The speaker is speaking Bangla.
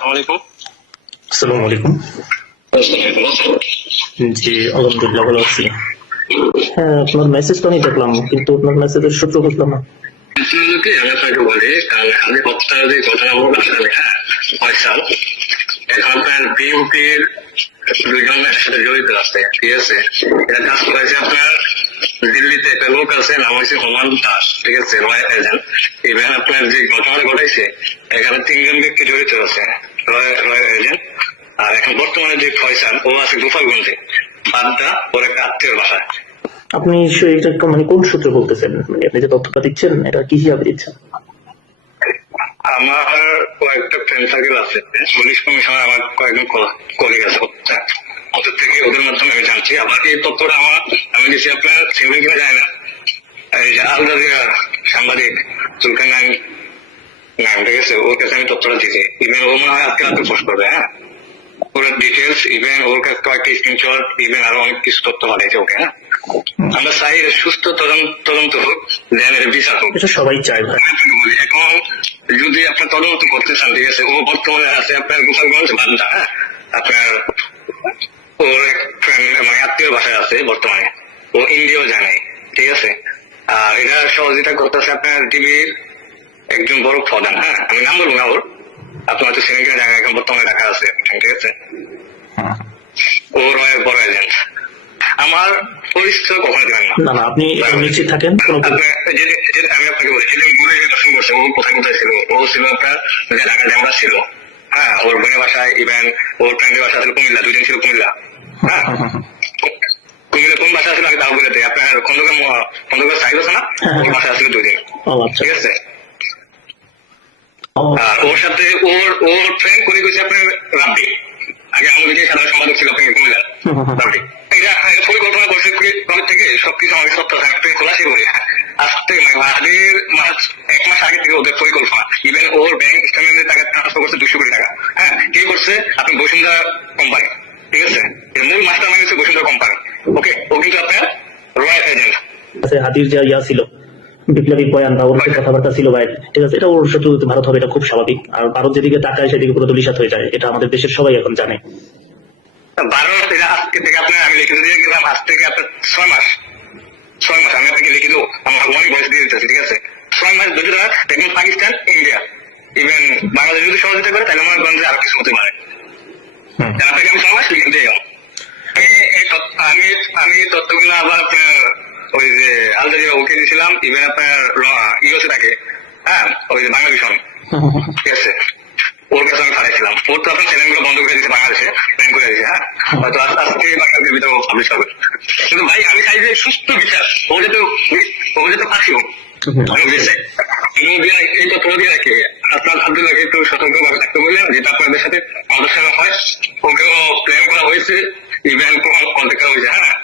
আসসালামু আসসালামু আলাইকুম। জি, আলহামদুলিল্লাহ ভালো আছি। হ্যাঁ, আপনার মেসেজ তো আমি দেখলাম, কিন্তু আপনার মেসেজের সূত্র বুঝলাম না। আপনাকে আমি আপনাকে বলি, কারণ আমি কতটা যে ঘটনা বলবো আসলে হ্যাঁ ফয়সাল এখন আপনার বিএনপির দুইজন একসাথে জড়িত আছে, ঠিক আছে। এটা কাজ করেছে আপনার দিল্লিতে একটা লোক আছে, নাম হয়েছে হুমান দাস, ঠিক আছে, রয়্যাল এজেন্ট। ইভেন আপনার যে ঘটনা ঘটাইছে এখানে তিনজন ব্যক্তি জড়িত আছে, রয়্যাল এজেন্ট। আর এখন বর্তমানে যে ফয়সাল ও আছে গোপালগঞ্জে, বাড্ডা ওর একটা আত্মীয় বাসায়। আপনি এটা মানে কোন সূত্র বলতেছেন? মানে আপনি যে তথ্যটা দিচ্ছেন এটা কি হিসাবে দিচ্ছেন? আমার কয়েকটা ফ্রেন্ড সার্কেল আছে, পুলিশ কমিশনার আমার কয়েকজন কলিগ আছে, ওদের থেকে ওদের মাধ্যমে আমি জানছি। আবার এই তথ্যটা আমি দিচ্ছি আপনার সিভিল কিনা যায় না, এই যে আল জাজিরা সাংবাদিক সুলতান নাম, ঠিক আছে, ওর কাছে আমি তথ্যটা দিচ্ছি। ইভেন ও মনে হয় আজকে রাতে পোস্ট করবে, হ্যাঁ, ওর ডিটেলস, ইভেন ওর কাছে কয়েকটা স্ক্রিনশট, ইভেন আরো অনেক কিছু তথ্য পাঠাইছে ওকে। হ্যাঁ, আমরা চাই সুস্থ তদন্ত হোক, দেন এর বিচার হোক, এটা সবাই চায় ভাই। এখন যদি আপনার তদন্ত করতে চান, ঠিক আছে, ও বর্তমানে আছে আপনার গোপালগঞ্জ বান্দা, হ্যাঁ, আপনার ওর এক ফ্রেন্ড মানে আত্মীয় বাসায় আছে বর্তমানে, ও ইন্ডিয়াও জানে, ঠিক আছে। আর এটা সহযোগিতা করতেছে আপনার টিভির একজন বড় প্রধান, হ্যাঁ, আমি নাম বলবো না ওর, আপনার হয়তো সিনেমা জায়গা এখন বর্তমানে রাখা আছে, ঠিক আছে। ওর বড় এজেন্ট আমার পরিস্থিতি কখনো দেবেন না। না না, আপনি নিশ্চিত থাকেন। আমি আপনাকে বলি, যেদিন ঘুরে দর্শন করছে, ও কোথায় কোথায় ছিল, ও ছিল আপনার যে ঢাকা ড্যামরা ছিল, হ্যাঁ, ওর বোনের বাসায়, ইভেন ওর ফ্রেন্ডের বাসা ছিল কুমিল্লা, দুদিন ছিল কুমিল্লা, হ্যাঁ, কুমিল্লা কোন বাসা ছিল আমি তাও বলে দিই, আপনার খন্দকার সাইজ আছে না, ওর বাসা ছিল 2 দিন, ঠিক আছে। আর ওর সাথে ওর ফ্রেন্ড করে গেছে আপনার রাব্বি, আগে আমাদের যে সাধারণ সম্পাদক ছিল আপনার কুমিল্লা রাব্বি। এটা পরিকল্পনা করছে কবে থেকে সবকিছু আমাকে সত্য থাকতে খোলাসি করে আজ থেকে মানে এক মাস আগে থেকে ওদের পরিকল্পনা। ইভেন ওর ব্যাংক স্টেটমেন্টে টাকা ট্রান্সফার করছে 200 কোটি টাকা, হ্যাঁ, কে করছে আপনি বসুন্ধরা কোম্পানি, ঠিক আছে, মূল মাস্টার মাইন্ড হচ্ছে বসুন্ধরা কোম্পানি, ওকে। ও কিন্তু আপনার রয়্যাল এজেন্ট হাতির যা ইয়া ছিল, বিপ্লবী বয়ান বা ওর যে কথাবার্তা ছিল ভাই, ঠিক আছে, এটা ওর শত্রু ভারত হবে, এটা খুব স্বাভাবিক। আর ভারত যেদিকে তাকায় সেদিকে পুরো দুলিশাত হয়ে যায়, এটা আমাদের দেশের সবাই এখন জানে। ভারত এটা আজকে থেকে আপনার আমি লিখে দিয়ে গেলাম, আজ থেকে আপনার 6 মাস আমি আপনাকে লিখে দেবো, আমার অনেক বয়স দিয়ে দিতেছি, ঠিক আছে। 6 মাস যদি দেখবেন পাকিস্তান, ইন্ডিয়া, ইভেন বাংলাদেশ যদি সহযোগিতা করে তাহলে মনে করেন যে আরো কিছু হতে পারে। আপনাকে আমি 6 মাস লিখে দিয়ে গেলাম। আমি তথ্যগুলো আবার আপনার ওই যে আল জাজিরা ওকে দিয়েছিলাম, ইভেন আপনার ইউএসএ থাকে, হ্যাঁ, ওই যে বাংলা ভীষণ, ঠিক আছে, ওর কাছে আমি পাঠাইছিলাম। ওর তো আপনার চ্যানেলগুলো বন্ধ করে দিয়েছে বাংলাদেশে, ব্যান করে দিয়েছে, হ্যাঁ, হয়তো আজকে বাংলাদেশের ভিতরে পাবলিশ হবে। কিন্তু ভাই আমি চাই যে সুস্থ বিচার, ও যাতে ফাঁসি হোক, এই তথ্য দিয়ে রাখি। আপনার আব্দুল্লাহকে একটু সতর্কভাবে থাকতে বললেন, যেটা আপনাদের সাথে আমাদের সঙ্গে হয়, ওকেও প্ল্যান করা হয়েছে, ইভেন কন্ট্যাক্ট করা হয়েছে, হ্যাঁ।